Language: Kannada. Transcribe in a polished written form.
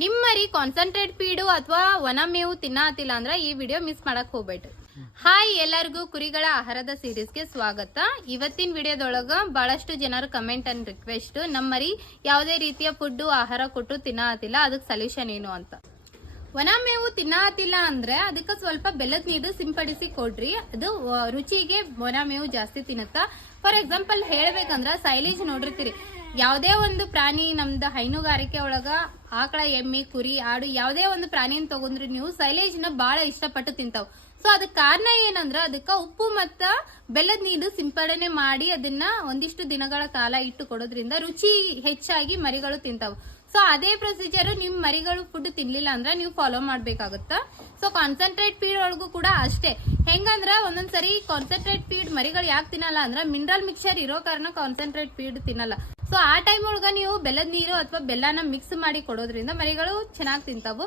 ನಿಮ್ ಮರಿ ಕಾನ್ಸಂಟ್ರೇಟ್ ಫೀಡು ಅಥವಾ ಒಣ ಮೇವು ತಿನ್ನತಿಲ್ಲ ಅಂದ್ರೆ ಈ ವಿಡಿಯೋ ಮಿಸ್ ಮಾಡಕ್ ಹೋಗ್ಬೇಡ್ರಿ. ಹಾಯ್, ಎಲ್ಲರಿಗೂ ಕುರಿಗಳ ಆಹಾರದ ಸೀರೀಸ್ಗೆ ಸ್ವಾಗತ. ಇವತ್ತಿನ ವಿಡಿಯೋದೊಳಗ ಬಹಳಷ್ಟು ಜನರ ಕಮೆಂಟ್ ಅಂಡ್ ರಿಕ್ವೆಸ್ಟ್, ನಮ್ಮ ಮರಿ ಯಾವುದೇ ರೀತಿಯ ಫುಡ್ ಆಹಾರ ಕೊಟ್ಟು ತಿನ್ನತಿಲ್ಲ, ಅದಕ್ಕೆ ಸೊಲ್ಯೂಷನ್ ಏನು ಅಂತ. ಒಣ ಮೇವು ತಿನ್ನತಿಲ್ಲ ಅಂದ್ರೆ ಅದಕ್ಕೆ ಸ್ವಲ್ಪ ಬೆಲ್ಲದ ನೀರು ಸಿಂಪಡಿಸಿ ಕೊಡ್ರಿ. ಅದು ರುಚಿಗೆ ಒಣ ಮೇವು ಜಾಸ್ತಿ ತಿನ್ನುತ್ತ. ಫಾರ್ ಎಕ್ಸಾಂಪಲ್ ಹೇಳ್ಬೇಕಂದ್ರ ಸೈಲೇಜ್ ನೋಡಿರ್ತೀರಿ, ಯಾವುದೇ ಒಂದು ಪ್ರಾಣಿ ನಮ್ದು ಹೈನುಗಾರಿಕೆ ಒಳಗ ಆಕಳ, ಎಮ್ಮಿ, ಕುರಿ, ಆಡು ಯಾವುದೇ ಒಂದು ಪ್ರಾಣಿನ ತಗೊಂಡ್ರಿ ನೀವು ಸೈಲೇಜ್ ನ ಬಹಳ ಇಷ್ಟಪಟ್ಟು ತಿಂತಾವ್. ಸೊ ಅದಕ್ಕೆ ಕಾರಣ ಏನಂದ್ರ ಅದಕ್ಕ ಉಪ್ಪು ಮತ್ತ ಬೆಲ್ಲದ ನೀರು ಸಿಂಪಡಣೆ ಮಾಡಿ ಅದನ್ನ ಒಂದಿಷ್ಟು ದಿನಗಳ ಕಾಲ ಇಟ್ಟು ಕೊಡೋದ್ರಿಂದ ರುಚಿ ಹೆಚ್ಚಾಗಿ ಮರಿಗಳು ತಿಂತಾವ್. ಸೊ ಅದೇ ಪ್ರೊಸೀಜರ್ ನಿಮ್ ಮರಿಗಳು ಫುಡ್ ತಿನ್ಲಿಲ್ಲ ಅಂದ್ರೆ ನೀವು ಫಾಲೋ ಮಾಡ್ಬೇಕಾಗುತ್ತ. ಸೊ ಕಾನ್ಸಂಟ್ರೇಟ್ ಫೀಡ್ ಒಳಗೂ ಕೂಡ ಅಷ್ಟೇ. ಹೆಂಗಂದ್ರ ಒಂದೊಂದ್ಸರಿ ಕಾನ್ಸಂಟ್ರೇಟ್ ಫೀಡ್ ಮರಿಗಳು ಯಾಕೆ ತಿನ್ನಲ್ಲ ಅಂದ್ರ ಮಿನರಲ್ ಮಿಕ್ಸರ್ ಇರೋ ಕಾರಣ ಕಾನ್ಸಂಟ್ರೇಟ್ ಫೀಡ್ ತಿನ್ನಲ್ಲ. ಸೊ ಆ ಟೈಮ್ ಒಳಗ ನೀವು ಬೆಲ್ಲದ ನೀರು ಅಥವಾ ಬೆಲ್ಲನ ಮಿಕ್ಸ್ ಮಾಡಿ ಕೊಡೋದ್ರಿಂದ ಮರಿಗಳು ಚೆನ್ನಾಗಿ ತಿಂತಾವು.